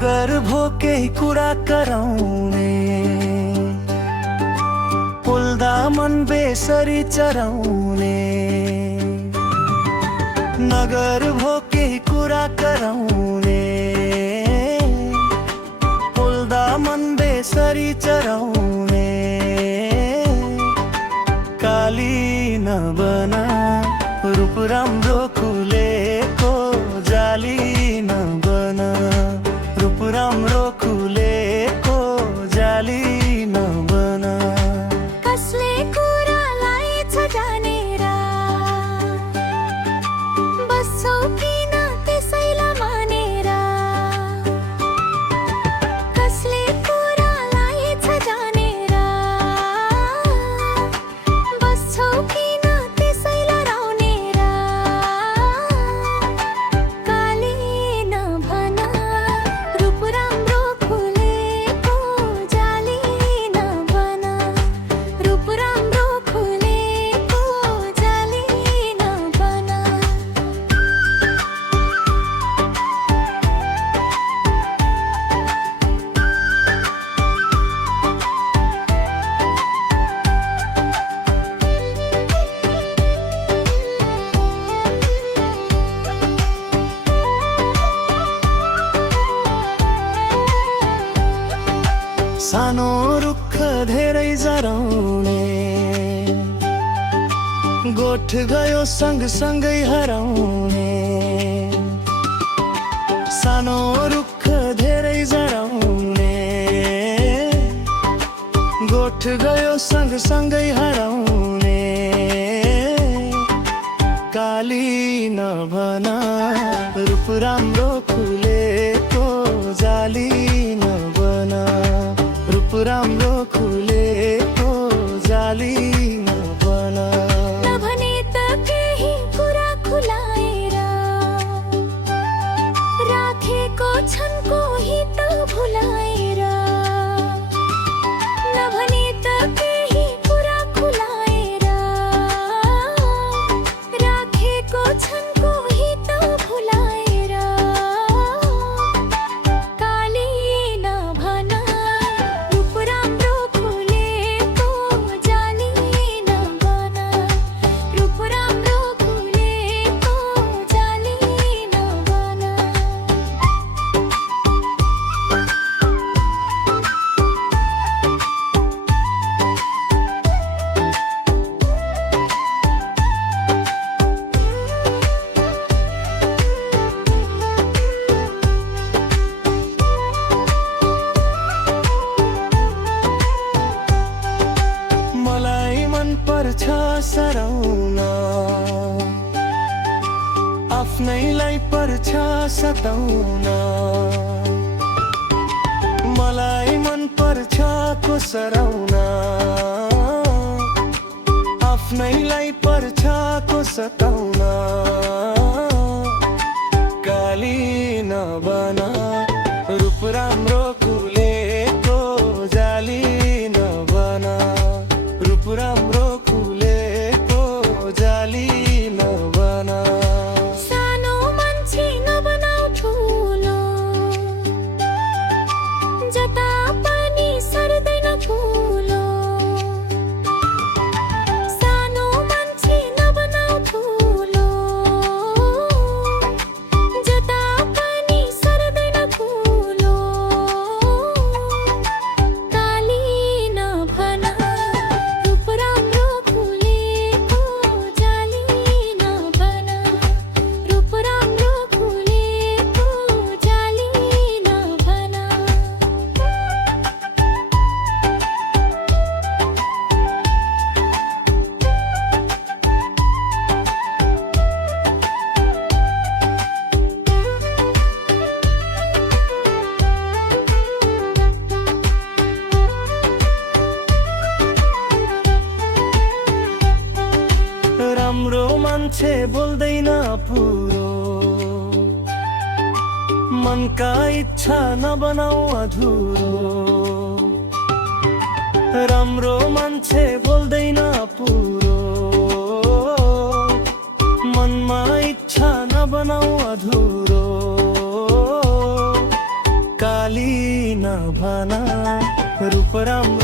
नगर भोके कुरा कराउने, पुल्दा मन बेसरी चराउने। नगर भोके कुरा कराउने, पुल्दा मन बेसरी चराउने। काली नबना रूप राम्रो खुलेको, जाली नबना रूप राम्रो खुलेको, जाली नबना। कसले कुरालाई छ जानेर बस्छौ किन त्यसैलाई मानेर। कसले कुरालाई छ जानेर बस्छौ किन त्यसैलाई राउनेर। काली नभन रूप राम्रो खुलेको, जाली नभन रूप राम्रो खुलेको, जाली नभन। सानो रुख धेरै जराउने, गोठ गयो सँगसँगै हराउने। सानो रुख धेरै जराउने, गोठ गयो सँगसँगै हराउने। काली नभना रूप राम्रो खुलेको, जाली नबना रूप राम्रो खुलेको, जाली नबना। नभने त केही कुरा खुलाएर राखेको छन् कोही त भुलाएर। नभने त केही कुरा खुलाएर राखेको छन् कोही त भुलाएर। काली नभन रूप राम्रो खुलेको, जाली नभन रूप राम्रो खुलेको, जाली नभन। मलाई मन पर्छ सराउन, आफ्नैलाई पर्छ सताउन। मलाई मन पर्छ को सराउन, आफ्नैलाई पर्छ को सताउन। काली नबना रूप राम्रो खुलेको, जाली नबना रूप राम्रो खुलेको, जाली नबना। सानो मान्छे नबनाऊ ठुलो, जता पनि सर्दैन ठुलो। सानो मान्छे नबनाऊ ठुलो, जता पनि सर्दैन ठुलो। काली नभन रूप राम्रो खुलेको, जाली नभन रूप राम्रो खुलेको, जाली नभन। राम्रो मान्छे बोल्दैन पुरो, मनका इच्छा नबनाऊ अधुरो। राम्रो मान्छे बोल्दैन पुरो, मनमा इच्छा नबनाऊ अधुरो। राम